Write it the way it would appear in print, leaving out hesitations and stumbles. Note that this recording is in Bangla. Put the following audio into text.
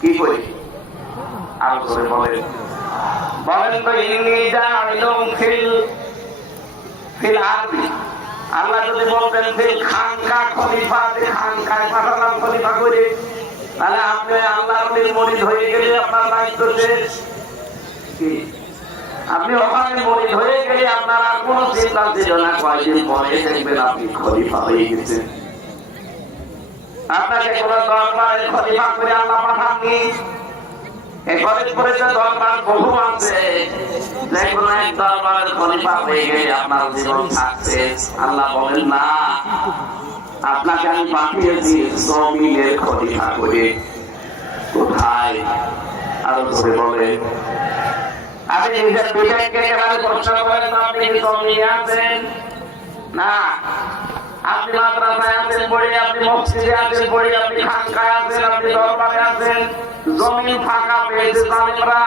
কি করি আরো করে বলেন তো আল্লাহ যদি বলতেন ফিল খানকা খলিফা, খানকায় পাঠালাম খলিফা করে, তাহলে আপনি আল্লাহ নবীর মুরিদ হয়ে গেলে আপনার দায়িত্ব শেষ। কি আপনি ওখানে মুরিদ হয়ে গেলে আপনার আর কোনো চিন্তা ছিল না, কয়েকদিন পরে দেখবেন আপনি খলিফা হয়ে গেছেন। আপনাকে কোন দরবারে খলিফা করে আল্লাহ পাঠাননি। ফরিদপুরে যে দরবার বহু আছে, যে কোনো এক দরবারের খলিফা হয়ে গেলে আপনার জীবন থাকছে। আল্লাহ বলেন না, আপনাকে আমি পাঠিয়েছি জমিনের খলিফা করে। কোথায়? আরো ধরে বলে আপনি নিজের বিবেককে একেবারে প্রশ্ন করেন, আপনি কি জমিনে আছেন? না, আপনি মাদ্রাসায় আছেন পড়ে, আপনি মসজিদে আছেন পড়ে, আপনি খানকায় আছেন, আপনি দরবারে আছেন। জমিন ফাঁকা পেয়েছে জালেমরা।